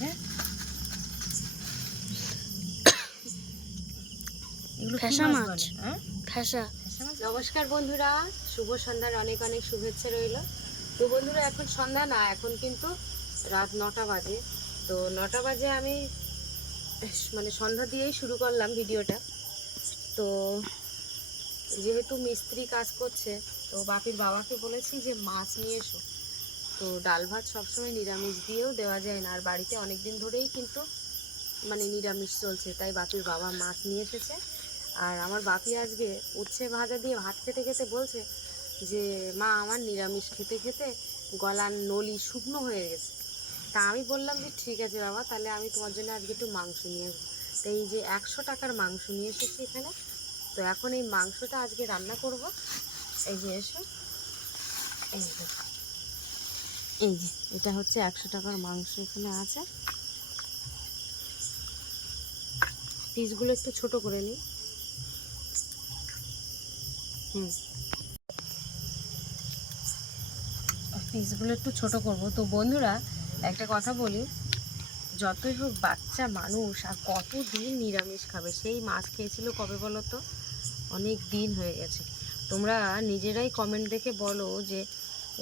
যাচ্ছে। ফ্যাসা মাছ, ফ্যাসা। নমস্কার বন্ধুরা, শুভ সন্ধ্যার অনেক অনেক শুভেচ্ছা রইল। তো বন্ধুরা এখন সন্ধ্যা না, এখন কিন্তু রাত 9টা বাজে। তো 9টা বাজে আমি মানে সন্ধ্যা দিয়েই শুরু করলাম ভিডিওটা। তো যেহেতু মিস্ত্রি কাজ করছে, তো বাপির বাবাকে বলেছি যে মাছ নিয়ে এসো। তো ডাল ভাত সবসময় নিরামিষ দিয়েও দেওয়া যায় না, আর বাড়িতে অনেক দিন ধরেই কিন্তু মানে নিরামিষ চলছে, তাই বাপির বাবা মাছ নিয়ে এসেছে। আর আমার বাপি আজকে উচ্ছে ভাজা দিয়ে ভাত খেতে খেতে বলছে যে মা আমার নিরামিষ খেতে খেতে গলার নলি শুকনো হয়ে গেছে। তা আমি বললাম যে ঠিক আছে বাবা, তাহলে আমি তোমার জন্য আজকে একটু মাংস নিয়ে আসবো। তো এই যে 100 টাকার মাংস নিয়ে এসেছি এখানে। তো এখন এই মাংসটা আজকে রান্না করব। এই যে এসো, এই যে এটা হচ্ছে 100 টাকার মাংস এখানে আছে। পিসগুলো একটু ছোট করে নিই। পিসগুলো একটু ছোট করব। তো বন্ধুরা একটা কথা বলি, যতই হোক বাচ্চা মানুষ আর কতদিন নিরামিষ খাবে? সেই মাছ খেয়েছিল কবে বলো তো? অনেক দিন হয়ে গেছে। তোমরা নিজেরাই কমেন্ট দেখে বলো যে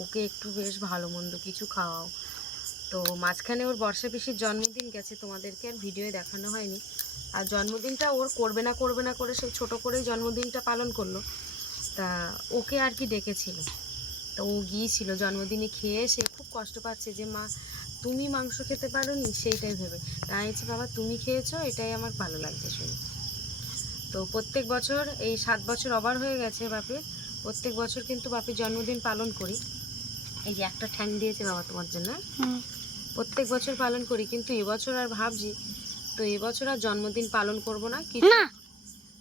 ওকে একটু বেশ ভালো মন্দ কিছু খাওয়াও। তো মাঝখানে ওর বর্ষা পিসির জন্মদিন গেছে, তোমাদেরকে আর ভিডিওয়ে দেখানো হয়নি। আর জন্মদিনটা ওর করবে না করবে না করে সেই ছোট করেই জন্মদিনটা পালন করলো। তা ওকে আর কি ডেকেছিল, তো ও গিয়েছিল জন্মদিনে, খেয়ে সে খুব কষ্ট পাচ্ছে যে মা তুমি মাংস খেতে পারোনি, সেইটাই ভেবে। তাই হচ্ছে বাবা তুমি খেয়েছো, এটাই আমার ভালো লাগছে শুনে। তো প্রত্যেক বছর এই 7 বছর ওভার হয়ে গেছে বাপির, প্রত্যেক বছর কিন্তু বাপির জন্মদিন পালন করি। এই যে একটা ঠ্যাং দিয়েছে বাবা তোমার জন্য, প্রত্যেক বছর পালন করি। কিন্তু এবছর আর ভাবছি, তো এবছর আর জন্মদিন পালন করব না,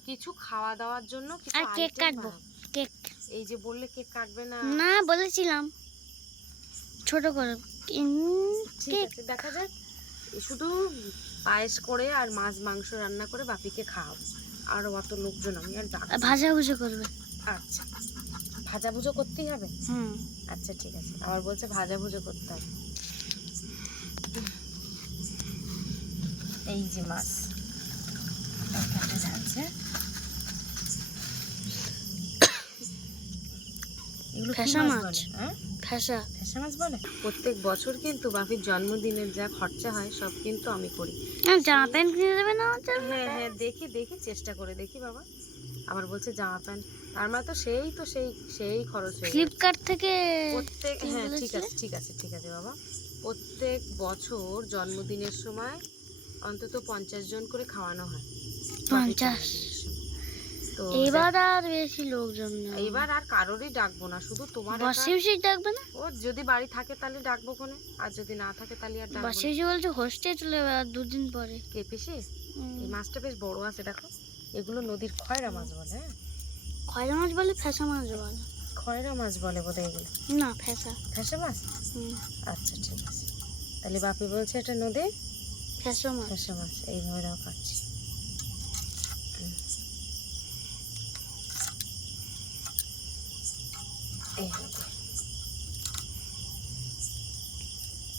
কিছু খাওয়া দাওয়ার জন্য কিছু কেক কাটবো। কেক এই যে বললে কেক কাটবে না, না বলেছিলাম ছোট করে। ঠিক আছে দেখা যাক। শুধু পায়েস করে আর মাছ মাংস রান্না করে বাপিকে খাওয়াবো। আর অত লোকজন আমি আর ডাক। ভাজা ভুজো করবে? আচ্ছা, ভাজা ভুজো করতেই হবে। আচ্ছা ঠিক আছে, আবার বলছে ভাজা ভুজো করতে হবে। এই যে মাছ কাটা যাচ্ছে, এগুলো ফ্যাসা মাছ। হ্যাঁ ফ্যাসা ফ্যাসা মাছ বলে। প্রত্যেক বছর কিন্তু বাপির জন্মদিনের যা খরচা হয় সব কিন্তু আমি করি। জামা প্যান্ট কিনে দেবে না? হ্যাঁ হ্যাঁ, দেখি দেখি চেষ্টা করে দেখি বাবা। আবার বলছে জামা প্যান্ট, তার মানে তো সেই খরচ হয়ে ফ্লিপকার্ট থেকে প্রত্যেক। হ্যাঁ ঠিক আছে ঠিক আছে ঠিক আছে বাবা, প্রত্যেক বছর জন্মদিনের সময় অন্তত 50 জন করে খাওয়ানো হয়। 50? তো এবার আর বেশি লোকজন না, এইবার আর কারোরই ডাকবো না, শুধু তোমার বসে বসে ডাকবে না? ও যদি বাড়ি থাকে তাহলে ডাকবো কোনে, আর যদি না থাকে তাহলে আর ডাকবো না। বসে বসে বলছে হোস্টে চলে যাবে আর 2 দিন পরে। কে পিসি? এই মাছটা বেশ বড় আছে দেখো, এগুলো নদীর খয়রা মাছ বলে। হ্যাঁ খয়রা মাছ বলে, ফ্যাসা মাছ বলে? খয়রা মাছ বলে বোধ হয় এগুলো। না, ফ্যাসা। ফ্যাসা মাছ? আচ্ছা ঠিক আছে, তাহলে বাপি বলছে এটা নদী ফ্যাসা মাছ। ফ্যাসা মাছ, এইভাবে রাও কাটছি।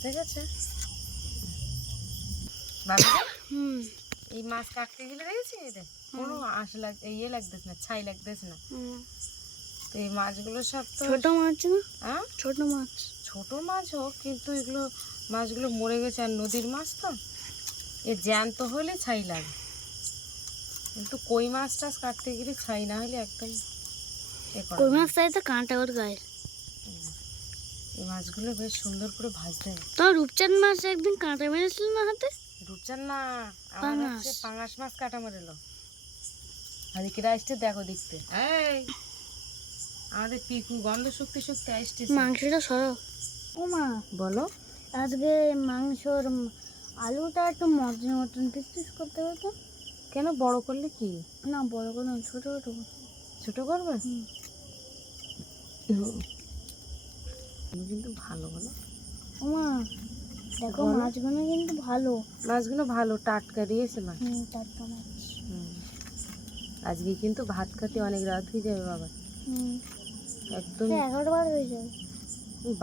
ঠিক আছে বাপি, এই মাছ কাটতে গেলে দেখেছি এদের কোনো ইয়ে লাগতেছে না, ছাই লাগতেছে না। তো এই মাছগুলো সব তো ছোট মাছ না? হ্যাঁ ছোট মাছ। ছোট মাছ হোক, কিন্তু এগুলো মাছগুলো মরে গেছে, আর নদীর মাছ তো এ জ্যান্ত হলে ছাই লাগে, কিন্তু কই মাছ টাছ কাটতে গেলে ছাই না হলে একদম কই মাছ চাই তো কাঁটা ওর গায়ে। এই মাছগুলো বেশ সুন্দর করে ভাজতে হবে। তোমার রূপচাঁদ মাছ একদিন কাঁটা মেরেছিল না হাতে? রূপচাঁদ না, আমার হচ্ছে পাঙাশ মাছ কাটা মারলো। আর কি রাইসটা দেখো দেখতে, এই আমাদের পিকু গন্ধ শুকতে শুকতে আসছে। মাংসটা সরো। ও মা বলো, আজকে মাংসর আলুটা একটু মটন মটন পিস পিস করতে হবে তো। কেন বড় করলে কি? না বড় করে ছোট ছোট ছোট করবে? কিন্তু ভালো বলো। ও মা দেখো মাছগুলো কিন্তু ভালো, মাছগুলো ভালো টাটকা দিয়েছে মাছ। টাটকা মাছ। আজকে কিন্তু ভাত খেতে অনেক রাত হয়ে যাবে বাবা। একদম 11টা বার হয়ে যাবে।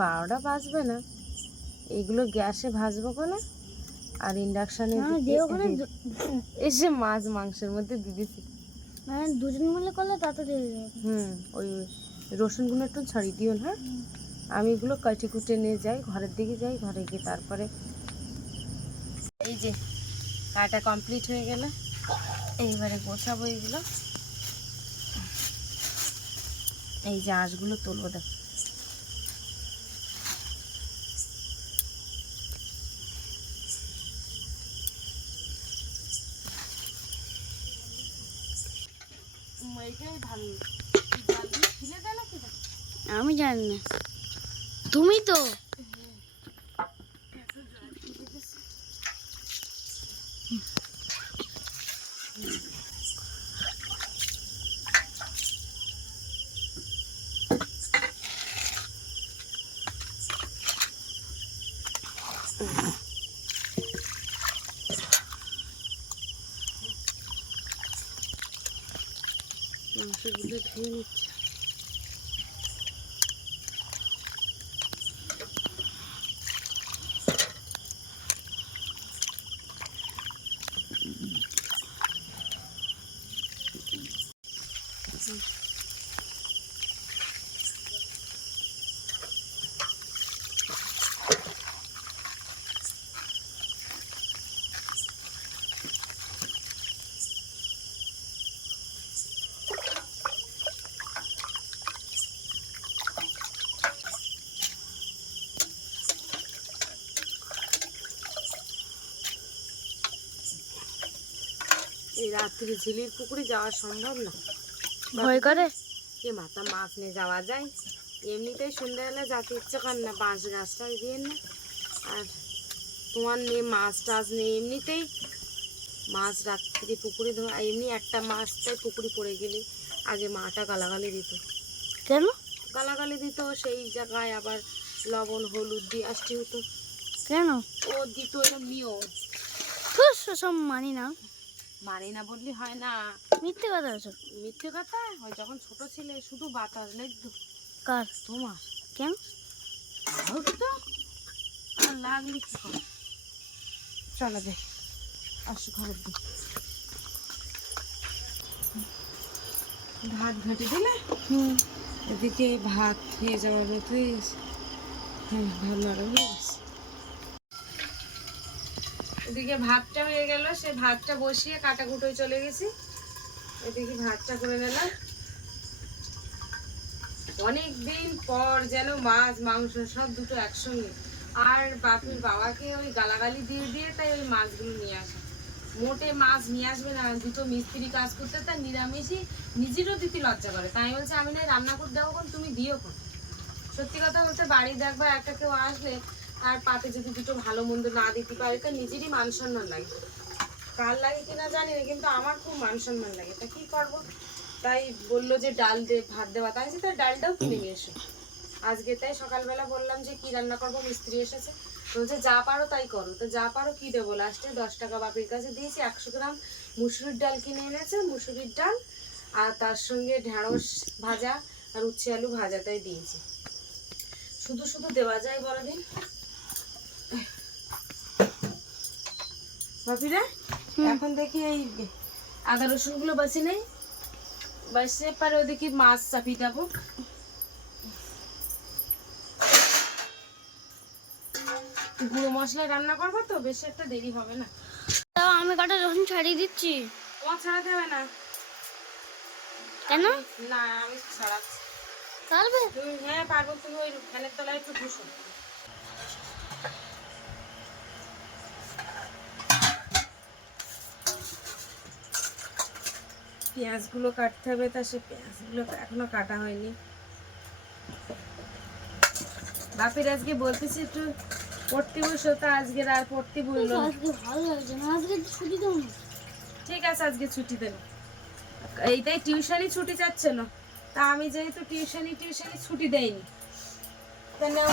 12টা বাজবে না, এগুলো গ্যাসে ভাজবো কেন, আর ইন্ডাকশানে আমি দিয়ে ওখানে এসে মাছ মাংসের মধ্যে দিয়ে দিছি। মানে দুজন মিলে করলে তাড়াতাড়ি হয়ে যাবে। ওই রসুনগুলো একটু ছড়িয়ে দিও না। আমি এগুলো কাটি কুটে নিয়ে যাই, ঘরের দিকে যাই, ঘরে গিয়ে তারপরে এই যে কাটা কমপ্লিট হয়ে গেল, এইবারে গোছাবো এগুলো। এই যে আঁশগুলো তুলবো, দেখ এইটাই ভালো। আমি জানি না, তুমি তো মাংসগুলো ধুয়ে নিচ্ছে। এই রাত্রে ঝিলির পুকুরে যাওয়া সম্ভব না, ভয় করে। কে মাথা মাছ নিয়ে যাওয়া যায়? এমনিতেই সন্ধ্যাবেলা যেতে ইচ্ছে করে না, বাঁশ গাছটা দিয়ে না। আর তোমার নেই মাছ টাছ নেই, এমনিতেই মাছ রাত্রি পুকুরে ধোয়া, এমনি একটা মাছটাই পুকুরে পড়ে গেলে আগে মাটা গালাগালি দিত। কেন গালাগালি দিত, সেই জায়গায় আবার লবণ হলুদ দিয়ে আসতে হতো। কেন? ও দিত, এরকম নিয়ম। সব মানি না, মানি না বললে হয় না। মিথ্যে কথা আছে। মিথ্যে কথা হয়, যখন ছোট ছিলে শুধু বাতাস লাগতো। কার? তোমার। কেন? হতো আর লাগলি কি করে? চলো দে, আসো ঘরের দিকে। ভাত ঘাটে দিলে এদিকে ভাত হয়ে যাওয়ার মতো হয়ে গেছে। হ্যাঁ, ভাত নরম হয়ে গেছে। এদিকে ভাতটা হয়ে গেল, সে ভাতটা বসিয়ে কাটা কুটোয় চলে গেছি। এদিকে ভাতটা করে নিলাম। অনেক দিন পর যেন মাছ মাংস সব দুটো একসঙ্গে। আর বাপির বাবাকে ওই গালাগালি দিয়ে দিয়ে তাই ওই মাছগুলো নিয়ে আসা। মোটে মাছ নিয়ে আসবে না, দুটো মিস্ত্রি কাজ করতে, তার নিরামিষই নিজেরও দিতে লজ্জা করে। তাই বলছে আমি না রান্না করে দেবো, কোন তুমি দিও কোন। সত্যি কথা বলতে বাড়ি দেখবা একটা কেউ আসলে তার পাতে যদি দুটো ভালো মন্দ না দিতে পারে, তার নিজেরই মান সম্মান লাগে। কার লাগে কিনা জানি না, কিন্তু আমার খুব মান সম্মান লাগে। তা কি করবো? তাই বললো যে ডাল দে, ভাত দেওয়া, তাই তার ডালটাও কিনে নিয়ে এসো আজকে। তাই সকালবেলা বললাম যে কি রান্না করবো, মিস্ত্রি এসেছে, বলছে যা পারো তাই করো। তো যা পারো কি দেবো, লাস্টে 10 টাকা বাপির কাছে দিয়েছি। 100 গ্রাম মুসুরির ডাল কিনে এনেছে, মুসুরির ডাল আর তার সঙ্গে ঢেঁড়স ভাজা আর উচ্ছে আলু ভাজা, তাই দিয়েছি। শুধু শুধু দেওয়া যায় বলো দিন বাপিরা? এখন দেখি এই আদা রসুন গুলো বাসি নেই, বাসে পারে ওদিকে মাছ চাপিয়ে দেবো। গুঁড়ো মশলা রান্না করবো তো, বেশি একটা দেরি হবে না। তাও আমি কাটা রসুন ছাড়িয়ে দিচ্ছি। তোমার ছাড়াতে হবে না। কেন? না, আমি ছাড়াচ্ছি। পারবে? তুমি হ্যাঁ পারবো, তুমি ওই ফ্যানের তলায় একটু বসো। পেঁয়াজগুলো কাটতে হবে, তা সে পেঁয়াজগুলো তো এখনো কাটা হয়নি। বাপের আজকে বলতেছি একটু পড়তে বসো, তা আজকে আর পড়তে বললো না। আজকে ভালো লাগছে না, আজকে ছুটি দাও না। ঠিক আছে, আজকে ছুটি দেন। এইটাই টিউশনই ছুটি যাচ্ছে না, তা আমি যেহেতু টিউশনই ছুটি দেয়নি, তা নাও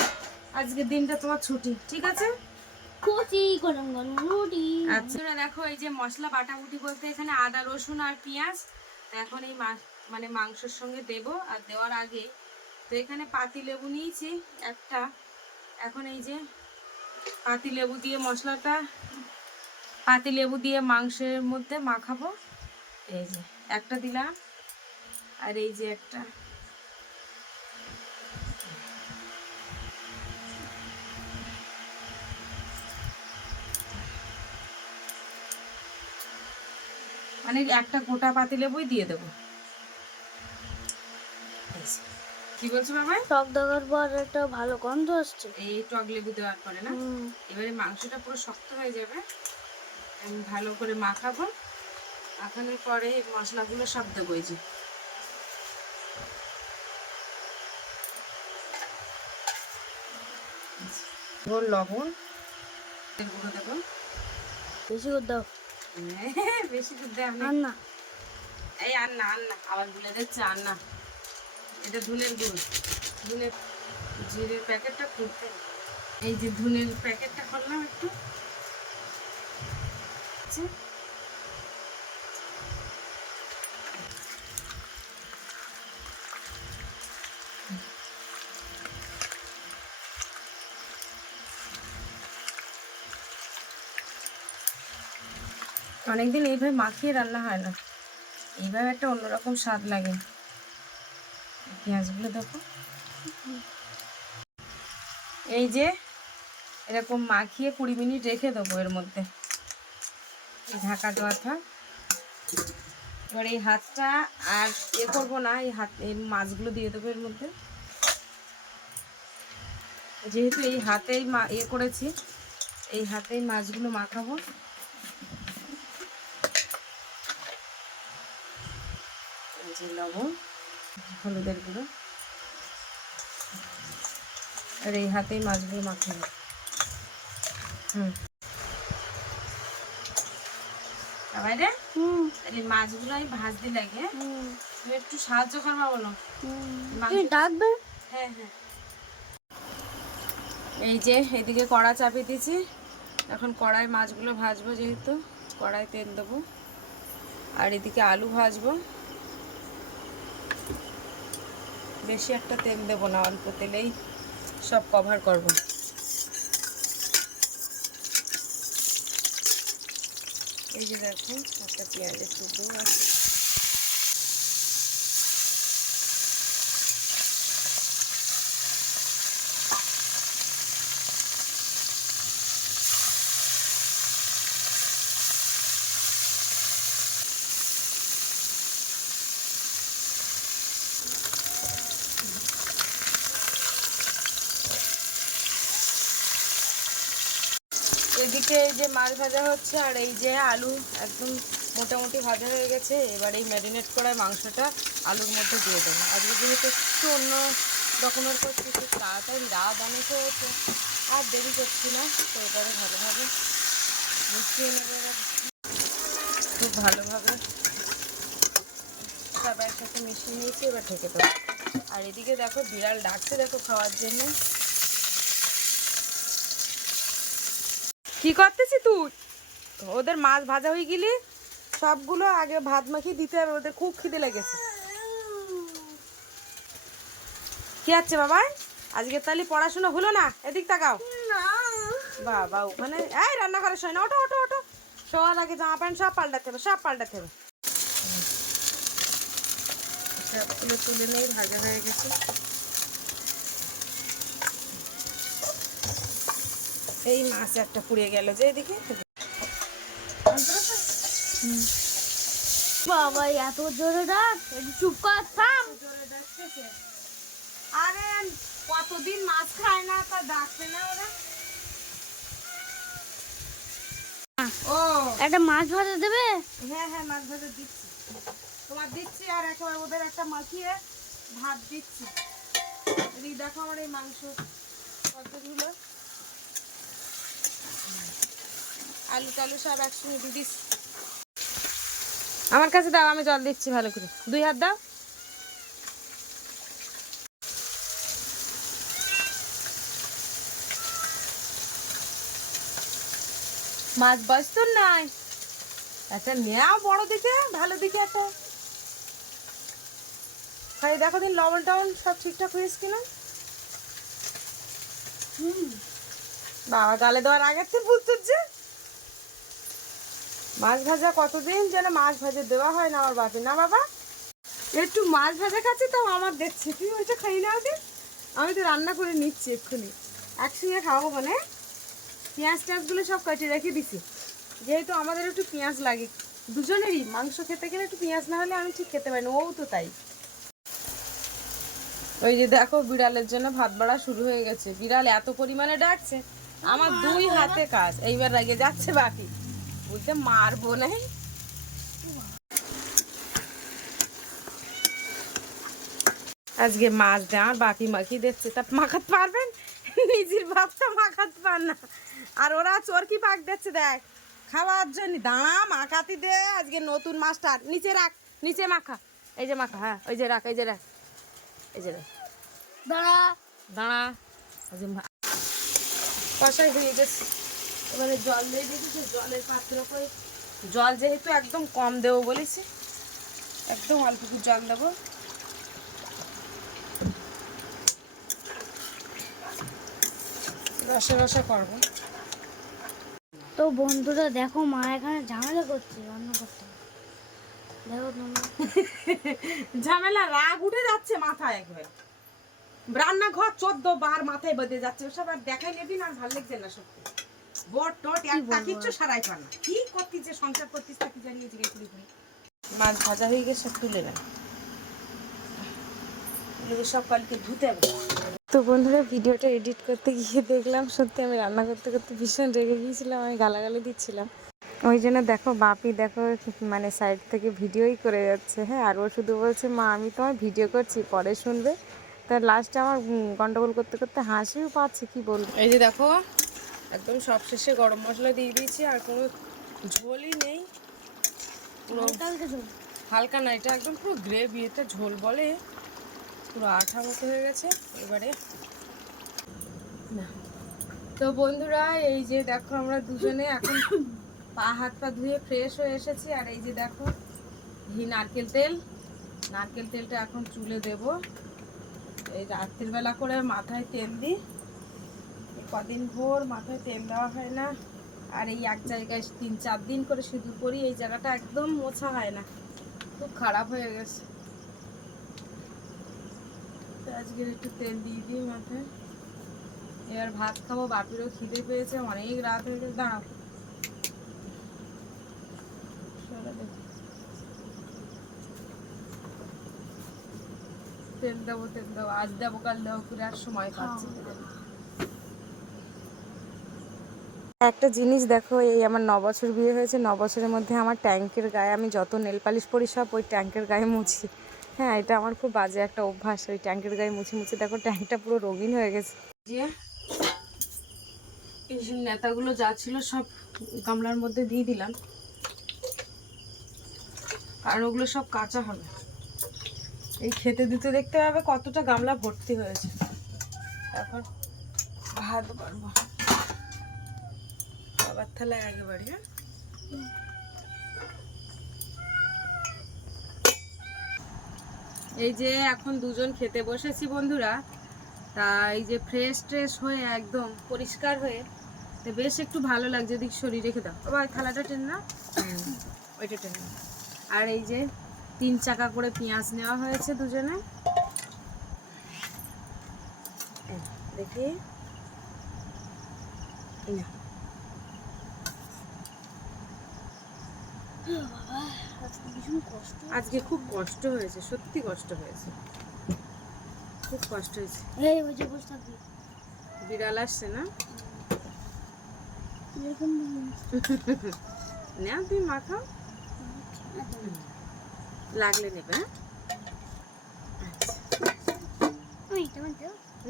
আজকে দিনটা তোমার ছুটি, ঠিক আছে? কচি গরম গরম রুটি। আচ্ছা দেখো, এই যে মশলা বাটাবুটি বলতে এখানে আদা রসুন আর পেঁয়াজ, তো এখন এই মানে মাংসের সঙ্গে দেব। আর দেওয়ার আগে তো এখানে পাতি লেবু নিয়েছি একটা, এখন এই যে পাতি লেবু দিয়ে মশলাটা পাতিলেবু দিয়ে মাংসের মধ্যে মাখাবো। এই যে একটা দিলাম, আর এই যে একটা। মানে একটা গোটা পাতিলেবুই দিয়ে দেবো। কি বলছো বাবা? টক দেওয়ার পর একটা ভালো গন্ধ আসছে। এই টক লেবু দেওয়ার পরে না, এবারে মাংসটা পুরো শক্ত হয়ে যাবে, আমি ভালো করে মাখাবো। মাখানোর পরে মশলাগুলো সব দেবো। এই যে লবণ, গুঁড়ো দেবো। বেশি করে দাও। বেশি দুধ দেয় আর না, এই আর না আবার ভুলে যাচ্ছে, আর না, এটা ধুনের গুঁড়ো। ধুনের জিরের প্যাকেটটা খুলতে, এই যে ধুনের প্যাকেটটা খুললাম একটু। অনেকদিন এইভাবে মাখিয়ে রান্না হয় না, এইভাবে একটা অন্যরকম স্বাদ লাগে। পেঁয়াজগুলো দেখো, এই যে এরকম মাখিয়ে 20 মিনিট রেখে দেবো এর মধ্যে, ঢাকা দেওয়া থাক। এবার এই হাতটা আর করবো না, এই মাছগুলো দিয়ে দেবো এর মধ্যে। যেহেতু এই হাতেই করেছি, এই হাতেই মাছগুলো মাখাবো। লবণ, হলুদের গুঁড়ো, আর এই হাতেই মাছগুলো মাখাবো। বাইরে এই মাছগুলো আমি ভাজতে লাগে, তুমি একটু সাহায্য করবা বলো। ডাকবে। হ্যাঁ, এই যে এদিকে কড়া চাপিয়ে দিয়েছি, এখন কড়াই মাছগুলো ভাজবো, যেহেতু কড়াই তেল দেবো। আর এদিকে আলু ভাজবো, বেশি একটা তেল দেবো না, অল্প তেলেই সব কভার করব। এই যে দেখো একটা পেঁয়াজের টুকরো আছে। এদিকে এই যে মাছ ভাজা হচ্ছে, আর এই যে আলু একদম মোটামুটি ভাজা হয়ে গেছে। এবার এই ম্যারিনেট করা মাংসটা আলুর মধ্যে দিয়ে দেবো। আজকে যেহেতু একটু অন্য রকমের করছি, খুব তাড়াতাড়ি রাত অনেক হয়েছে, আর দেরি করছি না। তো এবারে ভালোভাবে মিশিয়ে নেবো, এবার খুব ভালোভাবে সব একসাথে মিশিয়ে নিয়েছি। এবার ঢেকে দেবো। আর এদিকে দেখো বিড়াল ডাকছে, দেখো খাওয়ার জন্য। কি করতেছি তুই? ওদের মাছ ভাজা হয়ে গেলি, সবগুলো আগে ভাত মাখিয়ে দিতে হবে, ওদের খুব খিদে লেগেছে। কি আছে বাবা? আজকে তাহলে পড়াশোনা হলো না? এদিক তাকাও। বাবা ওখানে, এই রান্না করার সময় না, ওঠো ওঠো ওঠো, শোয়ার আগে জামা প্যান্ট সব পাল্টাতে হবে, সব পাল্টাতে হবে। সবগুলো তুলে নেই, ভাজা হয়ে গেছে। এই মাছ একটা পুড়িয়ে গেল যে এদিকে। বাবা এত জোরে ডাক, একটু চুপ কর, থাম। আরে কতদিন মাছ খায় না, তা ডাকছে না ওরা। ও একটা মাছ ভাজা দেবে? হ্যাঁ হ্যাঁ, মাছ ভাজা দিচ্ছি, তোমার দিচ্ছি। আর একেবারে ওদের একটা মাখিয়ে ভাত দিচ্ছি। এদিকে দেখো আমার এই মাংস কতগুলো, আলু টালু সব একসঙ্গে দিয়ে দিচ্ছি। আমার কাছে দাও, আমি জল দিচ্ছি ভালো করে, 2 হাত দাও। মাছ বয়স তোর নাই, একটা নেওয়া বড় দিকে, ভালো দিকে একটা। খালি দেখো দিন লবণ টবণ সব ঠিকঠাক হয়েছে কিনা। বাবা গালে দেওয়ার আগের থেকে ভুল তুলছে। মাছ ভাজা কতদিন যেন মাছ ভাজা দেওয়া হয় না আমার বাপি, না বাবা? একটু মাছ ভাজা খাচ্ছি তাও আমার দেখছি, তুই ওইটা খাই না ওদের, আমি তো রান্না করে নিচ্ছি এক্ষুনি, একসঙ্গে খাবো মানে। পেঁয়াজ টেঁয়াজগুলো সব কেটে রেখে দিছি, যেহেতু আমাদের একটু পেঁয়াজ লাগে দুজনেরই, মাংস খেতে গেলে একটু পেঁয়াজ না হলে আমি ঠিক খেতে পারি না, ও তো তাই। ওই যে দেখো বিড়ালের জন্য ভাত বাড়া শুরু হয়ে গেছে, বিড়াল এত পরিমাণে ডাকছে, আমার 2 হাতে কাজ, এইবার রেগে যাচ্ছে বাকি, বলতে মারবো নাই। আজকে মাছ দেয় আমার বাপি মাখি দেখছে, তা মাখাতে পারবেন? নিজের ভাতটা মাখাতে পার না, আর ওরা চরকি পাক দিচ্ছে দেখ খাওয়ার জন্য, দাঁড়া মাখাতে দে, আজকে নতুন মাছটা নিচে রাখ, নিচে মাখা, এই যে মাখা, হ্যাঁ ওই যে রাখ, এই যে রাখ, এই যে রাখ, দাঁড়া দাঁড়া। কষাই হয়ে গেছে, এবারে জল দিয়ে দিয়েছি, জলের পাত্র করে, জল যেহেতু একদম কম দেবো বলেছি, একদম অল্প একটু জল দেবো। রসে রসে করবো। তো বন্ধুরা দেখো মা এখানে ঝামেলা করছে রান্না করতে, দেখো তোমরা। ঝামেলা রাগ উঠে যাচ্ছে মাথায়, একবার রান্নাঘর 14 বার মাথায় বেঁধে যাচ্ছে, ওসব আর দেখাই নেবি না, আর ভালো লাগছে না সত্যি, বট টট একটা কিচ্ছু সারাই পার না, কি করতিস যে সংসার করতিস তা কি জানিয়ে জিজ্ঞেস করি করি। মাছ ভাজা হয়ে গেছে, সব তুলে না, এগুলো সব কালকে ধুতে হবে। তো বন্ধুরা ভিডিওটা এডিট করতে গিয়ে দেখলাম সত্যি আমি রান্না করতে করতে ভীষণ রেগে গিয়েছিলাম, আমি গালাগালি দিচ্ছিলাম, ওই জন্য দেখো বাপি দেখো মানে সাইড থেকে ভিডিওই করে যাচ্ছে, হ্যাঁ, আর ও শুধু বলছে মা আমি তোমার ভিডিও করছি পরে শুনবে, তার লাস্টে আমার গন্ডগোল করতে করতে হাসিও পাচ্ছে, কি বলবো। এই যে দেখো একদম সবশেষে গরম মশলা দিয়ে দিয়েছি, আর কোনো ঝোলই নেই, পুরো হালকা না, এটা একদম পুরো গ্রেভি, এটা ঝোল বলে, পুরো আঠা মতো হয়ে গেছে। এবারে না, তো বন্ধুরা এই যে দেখো আমরা দুজনে এখন পা হাত পা ধুয়ে ফ্রেশ হয়ে এসেছি, আর এই যে দেখো ঘি নারকেল তেল, নারকেল তেলটা এখন চুলে দেব, এই রাত্রির বেলা করে মাথায় তেল দিই, কদিন ভোর মাথায় তেল দেওয়া হয় না, আর এই এক জায়গায় 3-4 দিন করে সিঁদুর করি, এই জায়গাটা একদম মোছা হয় না, খুব খারাপ হয়ে গেছে, তো আজকে একটু তেল দিয়ে দিই মাথায়। এবার ভাত খাবো, বাপিরও খিদে পেয়েছে, অনেক রাত হয়ে গেছে, দাঁড়াও তেল দেবো, তেল দেবো, আজ দেবো কাল দেবো করে আর সময় পাচ্ছি না। একটা জিনিস দেখো, এই আমার 9 বছর বিয়ে হয়েছে, 9 বছরের মধ্যে আমার ট্যাঙ্কের গায়ে আমি যত নেল পালিশ পরি সব ওই ট্যাঙ্কের গায়ে মুছি, হ্যাঁ এটা আমার খুব বাজে একটা অভ্যাস, ওই ট্যাঙ্কের গায়ে মুছে মুছে দেখো ট্যাঙ্কটা পুরো রঙিন হয়ে গেছে। এই নেতাগুলো যা ছিল সব গামলার মধ্যে দিয়ে দিলাম, আর ওগুলো সব কাঁচা হবে, এই খেতে দিতে দেখতে পাবে কতটা গামলা ভর্তি হয়েছে, এখন ভাত বাড়বো, বাবার থালায় আগে বাড়ি। হ্যাঁ এই যে এখন দুজন খেতে বসেছি বন্ধুরা, তা এই যে ফ্রেশ ট্রেশ হয়ে একদম পরিষ্কার হয়ে তো বেশ একটু ভালো লাগছে, দিক শরীর রেখে দাও বাবা, থালাটা টেন না, ওইটা টেন না। আর এই যে 3 চাকা করে পেঁয়াজ নেওয়া হয়েছে দুজনে, দেখি না আজকে খুব কষ্ট হয়েছে, সত্যি কষ্ট হয়েছে, খুব কষ্ট হয়েছে। বিড়াল আসছে না, না তুমি মাখাও, লাগলে নেবে, হ্যাঁ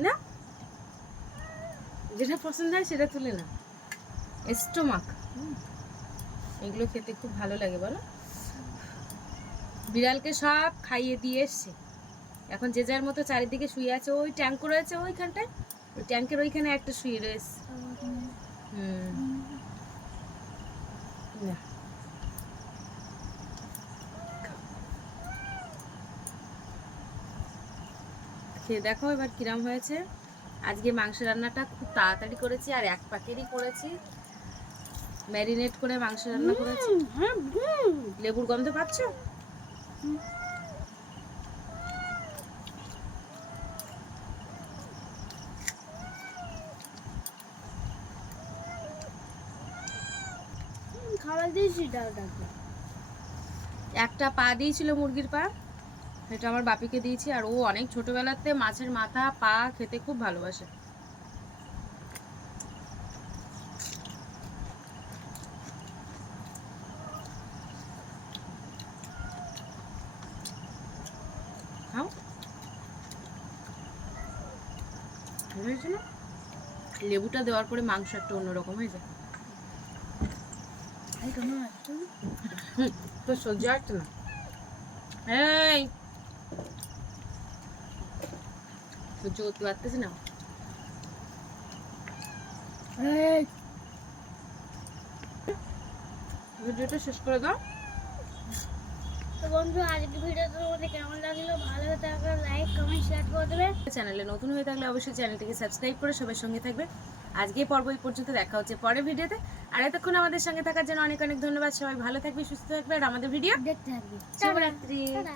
না যেটা পছন্দ হয় সেটা তুলে না, স্টোমাক এগুলো খেতে খুব ভালো লাগে বলো। বিড়ালকে সব খাইয়ে দিয়ে এসছে, এখন যে যার মতো চারিদিকে শুয়ে আছে, ওই ট্যাঙ্ক রয়েছে ওইখানটায়, ওই ট্যাঙ্কের ওইখানে একটা শুয়ে রয়েছে। না খেয়ে দেখো এবার কিরম হয়েছে। আজকে মাংস রান্নাটা খুব তাড়াতাড়ি করেছি, আর এক পাকেরই করেছি, ম্যারিনেট করে মাংস রান্না করেছি। হ্যাঁ লেবুর গন্ধ পাচ্ছ? খাবার দিয়েছি ডালটাকে। একটা পা দিয়েছিল মুরগির পা, এটা আমার বাপিকে দিয়েছি। আর ও অনেক ছোটবেলাতে মাছের মাথা পা খেতে খুব ভালোবাসে। খাও, ভালো হয়েছে না? লেবুটা দেওয়ার পরে মাংস একটা অন্যরকম হয়ে যায়। তো সহ্য হচ্ছে না। এই সহ্য করতে পারতেছি না। ভিডিওটা শেষ করে দাও। তো বন্ধু আজকের ভিডিওটা তোমাদের কেমন লাগলো, ভালো থাকলে লাইক কমেন্ট শেয়ার করে দেবে। চ্যানেলে নতুন হয়ে থাকলে অবশ্যই চ্যানেলটিকে সাবস্ক্রাইব করে সবার সঙ্গে থাকবে। আজকে পর্ব এই পর্যন্ত, দেখা হচ্ছে পরের ভিডিওতে। আর এতক্ষণ আমাদের সঙ্গে থাকার জন্য অনেক অনেক ধন্যবাদ। সবাই ভালো থাকবে, সুস্থ থাকবে, আর আমাদের ভিডিও দেখতে থাকবে। শুভরাত্রি। টাটা।